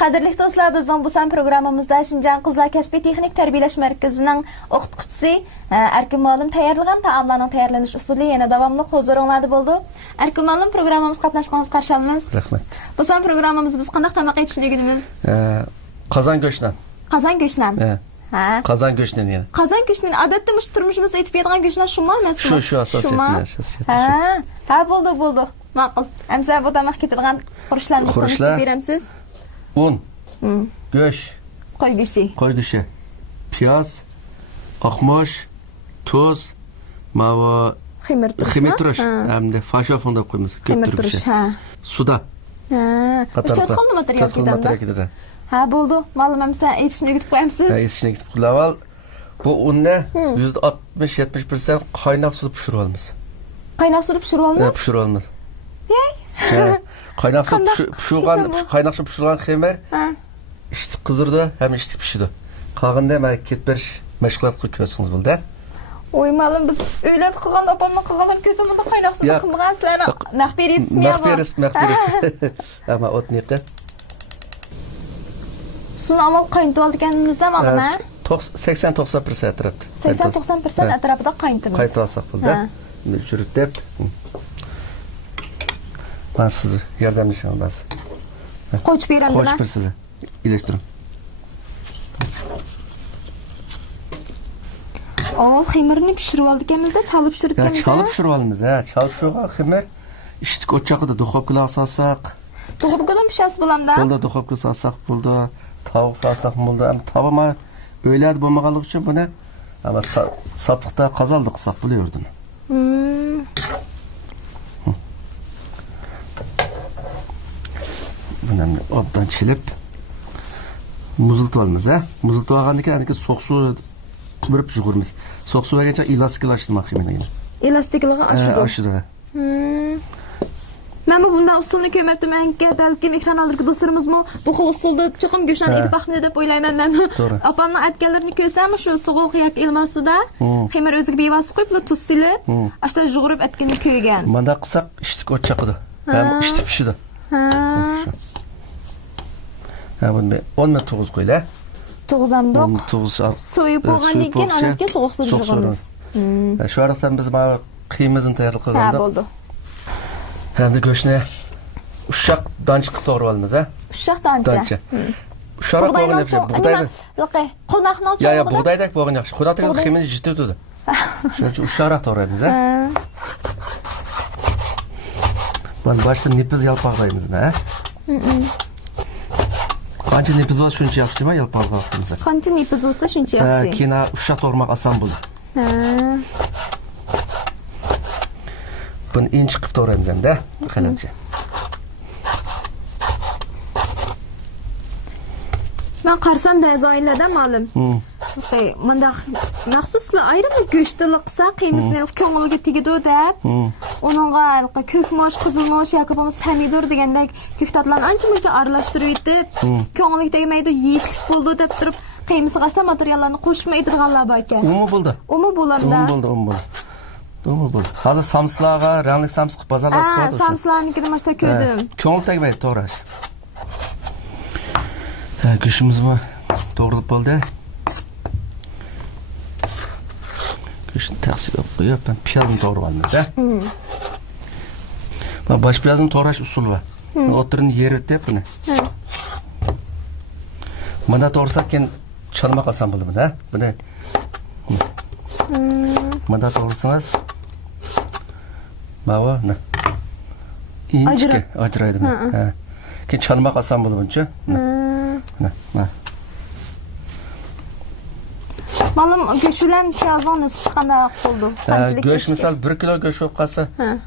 Qadrli do'stlar, bizning bu san programmamizda Şinjan Qizlar kasbiy texnik tarbiyalash markazining o'qituvchisi Erkin Muallim tayyorlagan taomlarning tayyorlanish usuli yana davomli huzuringlarda bo'ldi. Erkin Muallim programmamiz qatnashganingizga qarshi olamiz. Rahmat. Bu san programmamiz biz qanday tamoq yetishni o'rganamiz? Qozon go'shtidan. Qozon go'shtidan. Ha. Qozon go'shtidan yani. Qozon go'shtidan odatda mush turmushimizda aytib beradigan go'shtlar shumi emasmi? Shu asosiyat. Ha, bo'ldi. Ma'qul. Amsa bu tamoq ketilgan xurishlarni tanishtirib beramsiz? Un, go'sht, qo'y go'shti, piyoz, oqmosh, tuz, mava, ximir turish, hamda fashof deb qo'yamiz. Ximir turish, ha. Suda. Ha. Qattiq material ketadi. Ha, bo'ldi. Ma'lum amsa aytishni o'rgatib qo'yamsiz? Ha, aytishni o'rgatib qo'yamiz. Bu unni %60-70% qaynoq suvda pishirib olamiz. Qaynoq suvda pishirib olamiz? Pishirib olamiz. Qaynoq suv pishirgan xemir ishtiq qizirdi ham ishtiq pishdi. Qolganda men ketberish mashg'ulot qilib ko'rsangiz bo'ldi. Oy, ma'lum biz o'ylab qilgan opamni qilgan ko'sa bunda qaynoq suvda qilmagan sizlarni maxfirismi yo'q? Maxfiris. Ama o'tni qil. Suvni amal qaynatib olganimizda ma'lum ha? 80-90% atrofda. 80-90% atrofida qaynatamiz. Qaynatib olsak bo'ldi. Churib deb. Ben size yardımlaşacağım bazı. Koç bir anda. Koç bir size. İyileştirin. Ximirini pişirib oldik-emizda, chalib pishirdik-emizda. Ya chalib pishirib olamiz, ha. Chalib pishirgan ximir ishtik o'chog'ida duxovkaga solsak. Duxovkadan pishasi bo'lamda. Bo'ldi, duxovkaga solsak bo'ldi. Tovuq solsak bo'ldi. Ham tavama o'yladi bo'lmaganligi uchun buni ama sapıqda qazaldi qilsak bo'laverdi. Bundan obdan çilip muzultib olamiz, ha. Muzultib olgandan keyin so'q suv qilib yuguramiz. So'q suv bergancha elastiklashtırmoqchi men. Elastikligi oshadi. Men bunda usulni ko'rmabman-ki, balki ekran oldidagi do'stlarimizmi bu xil usulda cho'qim go'shtni etib baxmini deb o'ylayman men. Opamning aytganlarini ko'rsam, shu so'g'uq yoki ilma suvda ximir o'ziga bevosita qo'yib, tuz silib, ashta yugurib atganini ko'rgan. Manda qilsak ishtik o'chaqida. Ham ishtik pishidi. Ha, bunda 10 minut tuz qo'yla. Tuz ham do'q. Tuz so'yib bo'lgandan keyin anaqga so'g'uq suv yuguramiz. Shu araqdan biz mana qiymimizni tayyorlab qo'ygandik. Ha, bo'ldi. Endi go'shtni ushaq danch qilib to'g'rab olamiz, ha? Ushaq dancha. Ushaq bo'lgan yaxshi. Bug'doyni. Qo'naqni Ya, bug'doydek bo'lgan yaxshi. Qo'naqdagi ximini jitib turdi. Shuning uchun ushaq to'g'raymiz, ha? Buni boshda nepiz yalpoqlaymiz, ha? Qancha nepiz bo'lsa shuncha yaxshimi yalpoqlaymiz? Qancha nepiz bo'lsa shuncha yaxshi. Keyin ushaq to'g'ramoq oson bo'ldi. Buni inch qilib to'g'raymiz endi, qalamchi. Men qarsam ba'zi oilalarda ma'lum. Menda maxsuslar ayrim go'shtli qilsa qiymasini ko'ngilga tegadi deb, uningga ko'kmosh, qizilmosh yoki bo'lmasa pomidor degandek ko'ktatlarni ancha-muncha aralashtirib etib, ko'ngilga tegmaydi, yeyishlik bo'ldi deb turib, qiymasiga qashla materiallarni qo'shmaydiganlar bor ekan. Bo'ldi. Bo'lamda. Bo'ldi. Hozir samslarga, rangli sams qilib bozorda ko'rdim. Ha, samslarnikini mana shunday ko'rdim. Ko'ngil tegmaydi to'g'rash. Ha, go'shtimizni to'g'rilib bo'ldi. Go'shtni taqsimlab qo'yib, piyozni to'g'rab olamiz, ha. Mana bosh piyozni to'g'rash usuli bor. O'tirini yeritib buni. Mana to'g'rasak keyin chalmoq oson bo'ladi, ha. Buni mana to'g'rasangiz mana inchga ajraydi. Ha. Keyin chalmoq oson bo'ladi buncha. Mana. Ma'lum go'sht bilan piyozning nisbati qanday bo'ldi? Go'sht misol 1 kilo go'sht olib qolsa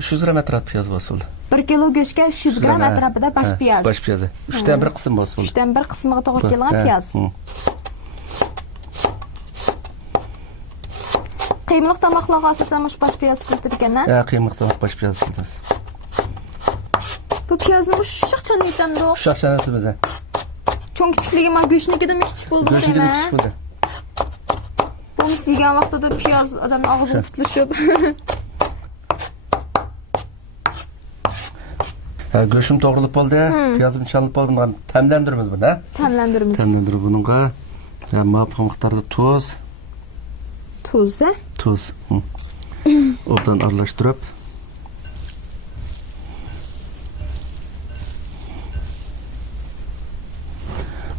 300 gram atrof piyoz bosildi. 1 kilo go'shtga 300 gram atrofida bosh piyoz. Bosh piyozi. 3dan 1 qism bosildi. 3dan 1 qismiga to'g'ri kelgan piyoz. Qiymliq tomoqlarga asosan mush bosh piyoz ishlatilgan-a? Ha, qiymliq tomoq bosh piyoz ishlatamiz. Bu piyozni ushaqchani yetamdi. Ushaqchani yetamiz. Cho'ng kichikligi men go'shtnikidan kichik bo'ldi. Go'shtnikidan kichik bo'ldi. Bunu yegan vaqtida piyoz odamning og'ziga tutilishib. Go'shim to'g'rilib bo'ldi, piyozim chalinib bo'ldi. Buni tamlantiramiz buni, Tamlandiramiz. Tamlantirib buningga muvofiq miqdorda tuz. Tuz, Tuz. Obdan aralashtirib.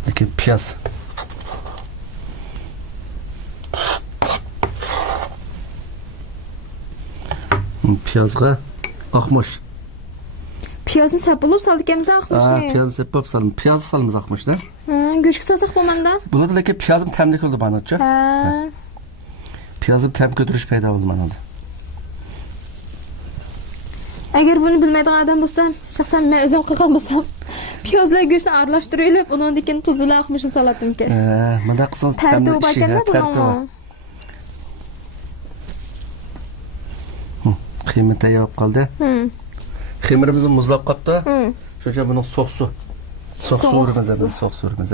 Lekin piyoz. Piyozga oqmush. Piyozni sapilib soldikamiz Ha, oqmushni. piyozni sepib solamiz. Piyoz solamiz oqmushda. Go'shga solsak bo'lmanda? Bularda lekin piyozim tamli qildi banacha. Ha. Piyozim tam ko'tirish paydo bo'ldi mana. Agar buni bilmaydigan odam bo'lsa, shaxsan men o'zim qilgan bo'lsam, piyozlar go'shtni aralashtirib, undan keyin tuz bilan oqmushni soladim ekan. Bunda qilsangiz Tartib bo'lganda buni. Xemir tayyor qoldi. Xemirimiz muzlab qoldi. Shuncha buni soq surimiz,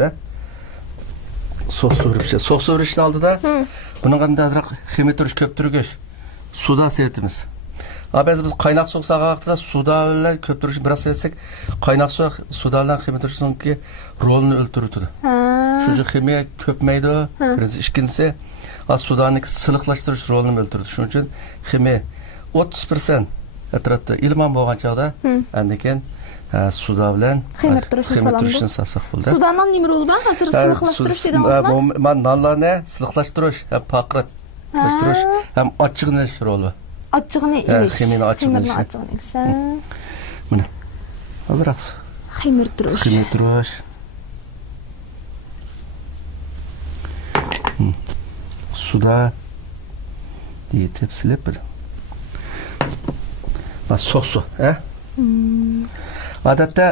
Soq surishni oldida buni qanday azroq xemir turish ko'p turgish. Suda sevitimiz. Ba'zi biz qaynoq suv sag'a vaqtida suda bilan ko'p turish biroz sevsak, qaynoq suv suda bilan xemir turishninki rolini o'ltiradi. Shuning xemir ko'pmaydi. Birinchi, ikkinchisi, sudani siliqlashtirish rolini o'ltiradi. Shuning uchun xemir 30% atrofda ilmon bo'lgan chog'da, endi keyin suda bilan xemir turishni solsak bo'ldi. Sudandan nima rol bor? Hozir siliqlashtirish deymizmi? Men nonlarni siliqlashtirish, ham paqratlashtirish, ham ochiqni roli. Ochiqni ilish. Xemirni ochiqni ilish. Mana. Hozirroq xemir turish. Suda yetib silib. Soq suv, Odatda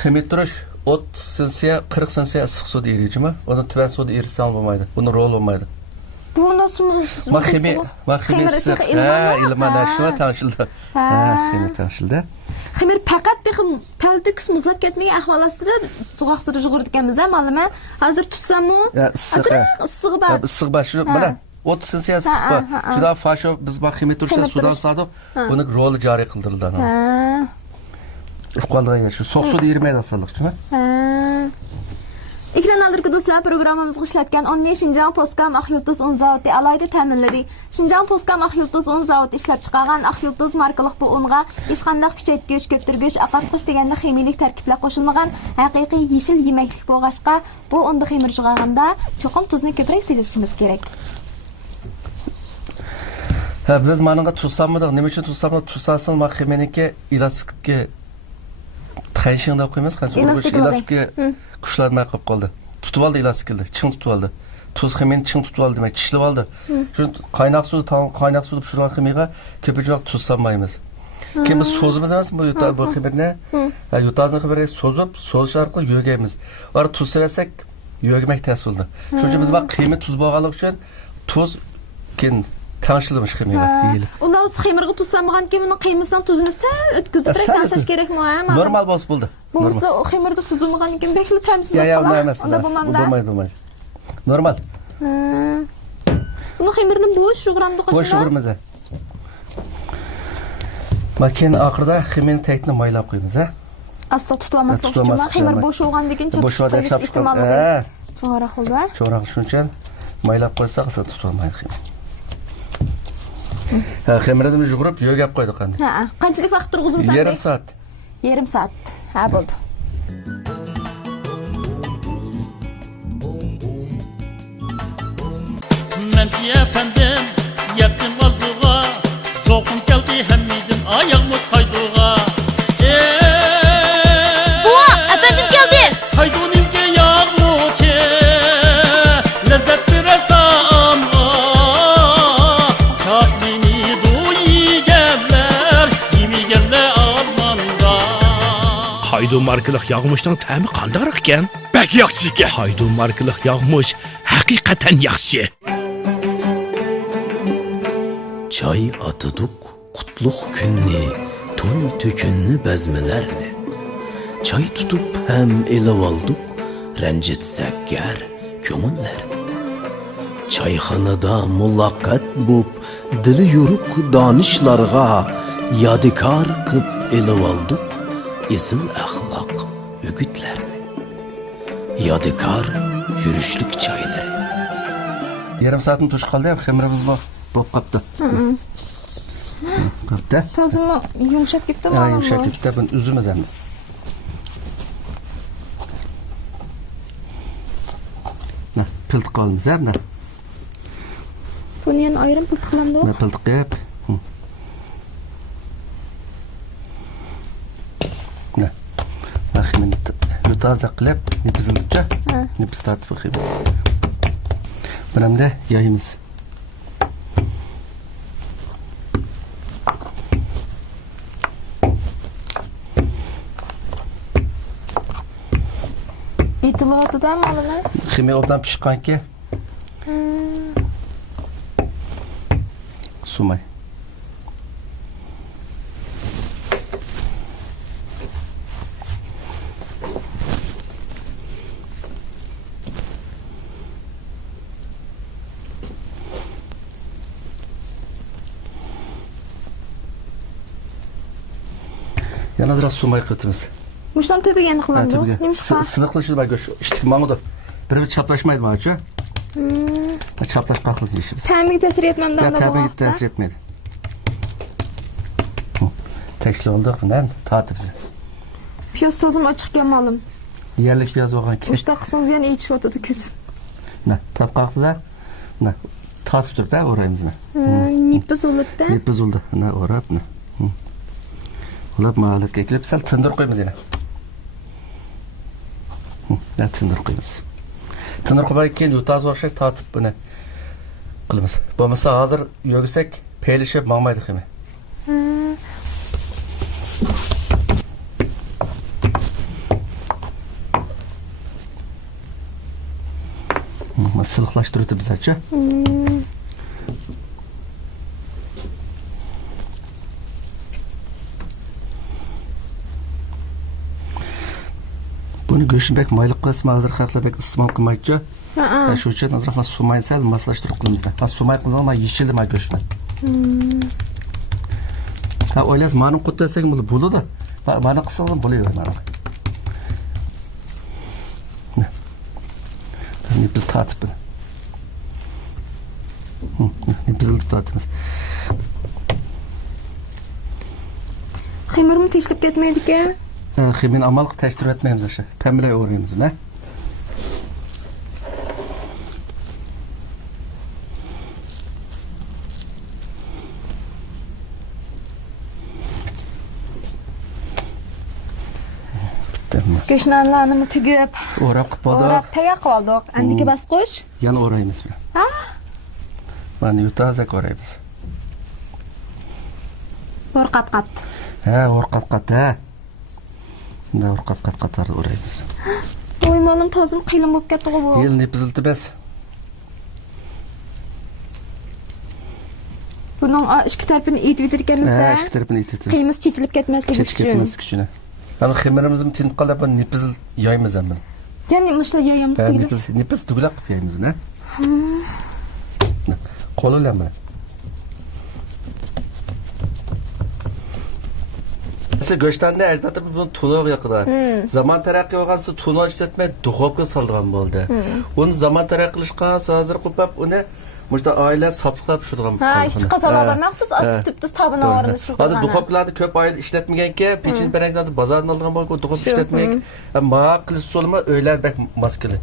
xemir turish 30 sensiya, 40 sensiya issiq suvda eriydi. Uni tuvan suvda eritsa bo'lmaydi. Buni rol bo'lmaydi. Bu nasıl? Xemir issiq. Ilman shuna tanishildi. Xemir tanishildi. Xemir faqat texim taltiks muzlab ketmagan ahvol ostida sug'oq surib yugurdik-miz, ma'lum. Hozir tutsammi? Issiq bor. Issiq bor. Shu mana 30 sensiya issiq bor. Shunda fasho biz bu xemir turishda sudan soldik. Buni roli joriy qildirildi. Qoldirgan shu soq suvda ermaydi asalliqchi. Ekran aldırgı do'stlar, programmamizga ishlatgan Onni Shinjang Poskam Aqyulduz un zavodi alayda ta'minladi. Shinjang Poskam Aqyulduz un zavodi ishlab chiqargan Aqyulduz markali bu unga hech qanday kuchaytgich, ko'ptirgich, aqartqish deganda ximiylik tarkiblar qo'shilmagan haqiqiy yeshil yemaklik bo'lg'ashqa, bu unda ximir yig'aganda cho'qim tuzni ko'proq selishimiz kerak. Biz ma'noga tuzsammidik. Nima uchun tuzsammidik? Tuzsasin ma ximeniki elastikka tayinshingda qo'yamiz, qancha elastikka kuchlanmay qolib qoldi. Tutib oldi elastikni, ching tutib oldi. Tuz ximini ching tutib oldi, demak, tishlab oldi. Shu qaynoq suvda pishirgan ximiga ko'pincha tuz solmaymiz. Keyin biz so'zimiz emas, bu xibirni, yutazni xibirga so'zish orqali yo'gaymiz. Ular tuz solsak, yo'gmak ta'sirli. Shuning uchun biz bu ximi tuz bo'lganligi uchun tuz keyin tanishilmish ximiga yeyilib. Unda o'z ximirga tuz solmagan keyin uni qiymasidan tuzini sal o'tkazib tashlash kerakmi? Normal bo'lsa bo'ldi. Bo'lsa ximirda tuz bo'lmagan keyin bekli tamsiz qiladi. Unda bo'lmaydi. Normal. Uni ximirni bo'sh shuğramda qo'shamiz. Bo'sh shuğrimiz. Makina oxirida ximirni taytni maylab qo'yamiz, Asta tutib olmaslik uchun ximir bo'sh bo'lgandan keyin cho'qib ehtimoli bor. To'g'ri xilda. To'g'ri shuning uchun maylab qo'ysak, asa tutib olmaydi ximir. Xemirni yug'urib, yo'gab qo'ydik endi. Qanchalik vaqt turg'izamiz? Yarim soat. Yarim soat. Ha, bo'ldi. Men efendim yettim arzuğa, soğukum geldi hemmidim ayağımız kaydığa. Buğa, efendim geldi. Kaydın ilge yağmurçe, lezzet birer ta'amga. Şaklini duyi geller, yemi geller armanda. Haydun markalık yağmışның təmi qandaqraq ekan? Bək yaxşı ekan. Haydun markalık yağmış haqiqatan yaxşı. Çay atıdık qutluk günni, toy tökünni bezmelerni. Çay tutup hem elib aldık, rencitsek ger kömüllerni. Çayxanada muloqat bo'p, dili yoruq danishlarga yodikor qilib elib aldık, izil axloq o'gitlarni, yodikor yurishlik joylari. Yarım saatin tuş kaldı ya, xemirimiz bop kaptı. Kaptı. Tozimi yumshab ketdi Ya ma'lum. yumshab ketdi, buni uzimiz endi. Na, pilt qolamiz, ha, na. Buni yana ayrim pilt qilamdi. Na pilt qilib. Na. Baxin toza qilib, nipizilcha. Nipiz tatib baxin. Bunamda yayimiz. Itilovatida ma'lum. Ximi obdan pishqanki. Sumay. Yana biraz sumay qıtımız. Muşdan töbegeni qilamdi. Nimishqa? Sınıqlışı var göş. İştik mağdu. Bir çaplaşmaydı mı açı? Çaplaş qalqıldı işimiz. Ta'miga ta'sir etmamdi Ya unda bu tabiiy vaqtda. ta'sir etmedi. Tekli oldu, ne? Tatı bizi. Piyoz tozim ochiqgan ma'lum. Yerlik piyoz olgan ki. Ushta qilsangiz yana ichishyotdi ko'zim. Ne? Tat qalqdı da. Ne? Tatib turib da o'raymizni. Nipiz olibdi. Nipiz oldu. Ne o'rab, ne? Olab ma'lubga kelib sal tindir qo'yamiz yana. Ne tindir qo'yamiz. Tindir qo'yib keyin yutaz o'xshash tatib buni qilamiz. Bo'lmasa hozir yursak, pelishib maqmaydi ximi. Silqlashtirdi bizacha. Buni go'shtbek mayliq qilsa, hozir xalqlar bek iste'mol qilmaydi. Shu uchun azroq sumay sal moslashtirib qilamiz. Ha sumay qilma yechildi ma go'shtni. Ha o'ylas ma'lum qilsak bo'ladi. Mana qilsam bo'laveradi mana. Ne biz tatib. Ne biz tatibmiz. Ximirim teshilib ketmaydi-ku. Ximin amal tashkil etmaymiz o'sha. Pamilay o'raymiz, ne? Go'shtlarni tugib, o'rab qilib oldik. o'rab tayyor qildik. Andiga bas qo'sh. Yana o'raymiz. Ha? Mana yutazak o'raymiz. O'rqat-qat. Ha, o'rqat-qat, ha. Bunda o'rqat-qat qator o'raymiz. Voy ma'lum tozim qiyin bo'lib ketdi bu. Yilni pizildi bas. Buning ikki tarafini etib ekanmizda. Ha, ikki tarafini etib. Qiyimiz chechilib ketmasligi uchun. Ketmaslik uchun. Ana ximirimizni tinib qolib nipizil yoymiz ham. Ya'ni mushlar yoyam tugilib. Nipiz tugilib qilib yoymiz, ne? Qo'li bilan mana. Mesela go'shtlarni ajdodlar buni to'liq yoqdi. Zaman taraqqiy bo'lgansa to'liq ishlatmay duxovka solgan bo'ldi. Uni zaman taraqqiy qilishga hozir qo'pab uni Muşta aile sapıqlab pişirgan. Ha, işte qazalarga maxsus az tutibdi tabini o'rinishi. Hozir duxovkalarni ko'p oila ishlatmaganki, pechin baraklarni bozordan olgan bo'lib, duxov ishlatmagan. Ammo qilish solma o'ylar bak maskili.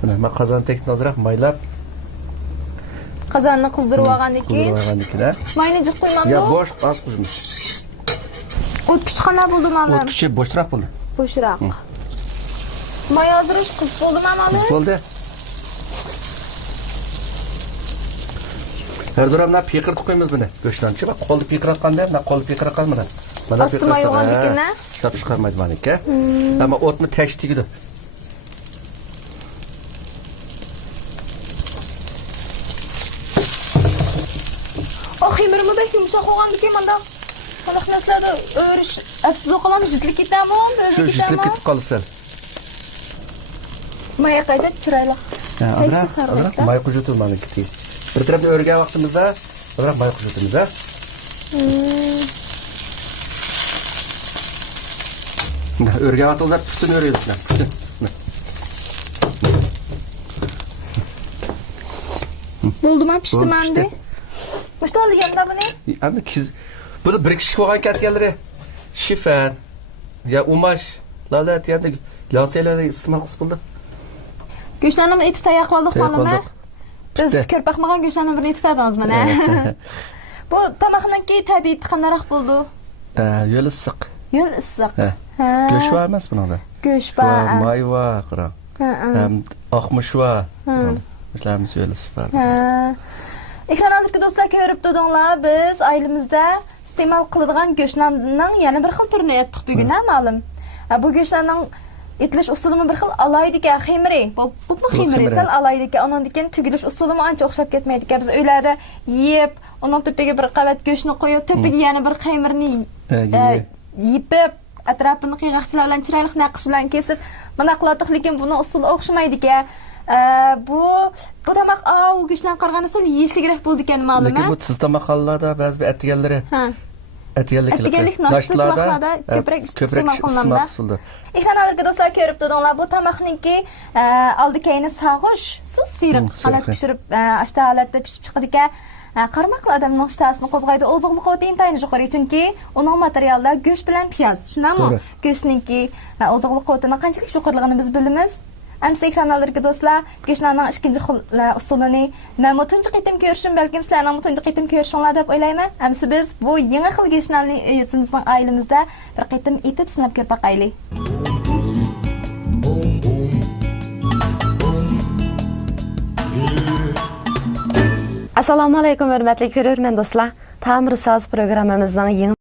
Mana men qozon tekni ozroq maylab qozonni qizdirib olgandan keyin mayni jiq qo'ymamdi. Ya bo'sh oz qo'yamiz. O't kichkina bo'ldi mana. O't kichik bo'shroq bo'ldi. Bo'shroq. May hozirish qiz bo'ldi mana. Bo'ldi. Her duramda piqir qo'yamiz buni. Go'shtlarni bak qo'lni piqiratganda, mana qo'lni piqiratganmidi? Mana piqirsa yo'g'andikina. Shap chiqarmaydi meniki. Ammo o'tni tash tegdi. Ximirimi bek yumshoq bo'lgandiki menda qanaqa narsalarda o'rish afsus o'qilam jidlik ketami, o'zi ketami. Jidlik ketib qolsa. May qayta chiroyli. Abra, may qo'jutu meniki. Bir tarafda o'rgan vaqtimizda, abra may qo'jutimiz, ha? Örgen atıllar bütün örüyorsun. Bütün. Bo'ldi mi? Pişti mi Bo'ldi, endi? pishdi. Muşta olganda bu ne? Endi bunu bir kişi koygan ketganlari şifen ya umaş lavlat yani lanselerle istimal qilib bo'ldi. Go'shtlarni etib tayyor qildik malummi? Biz Pishdi. ko'rpaqmagan go'shtlarni birini etib qo'ydingiz mana. Bu tomoqniki tabiiy qandaroq bo'ldi? Yo'l issiq. Yo'l issiq. Ha. Go'sht va emas buningda. Go'sht Va ba. mayva qira. Oqmush va. Ishlarimiz yo'l issiq. Ekrandagi do'stlar ko'rib turibdinglar, biz ailemizda iste'mol qiladigan go'shtlarning yana bir xil turini etdik bugun, ma'lum. Bu go'shtlarning etilish usulimi bir xil alaydigan xemiri. Bu xemiri sal alaydigan, ondan keyin tugilish usulimi ancha o'xshab ketmaydigan. Biz uylarda yeb, undan tepaga bir qavat go'shtni qo'yib, tepaga yana bir xemirni yipib, atrofini qiyg'oqchilar bilan chiroyli naqsh bilan kesib, mana qiladiq, lekin buni usuli o'xshamaydigan. Bu tomoq u go'shtdan qaraganda sal yeyishliroq bo'ldi ekan, ma'lum. Lekin bu tizda mahallarda ba'zi bir atiganlari. Atiganlik noshtalarda ko'proq iste'mol qilinadi. Ekrandagi do'stlar ko'rib turibdinglar, bu tomoqniki oldikayni sag'ish, siz siriq holat pishirib, ashta holatda pishib chiqadi ekan. Qarmoqli odamning ishtasini qo'zg'aydi, oziqlik quvvati intayin yuqori, chunki uning materialida go'sht bilan piyoz. Shundanmi? Go'shtniki oziqlik quvvatini qanchalik yuqoriligini biz bilamiz. Amsa ekranlardagi do'stlar, go'shtlarning ikkinchi usulini men mutunji qitim ko'rishim, balkim sizlarning mutunji qitim ko'rishinglar deb o'ylayman. Amsa biz bu yangi xil go'shtlarni o'zimizning ailemizda bir qitim etib sinab ko'rib boqaylik. Assalomu alaykum hurmatli ko'ruvchilar do'stlar. Ta'mir soz programmamizning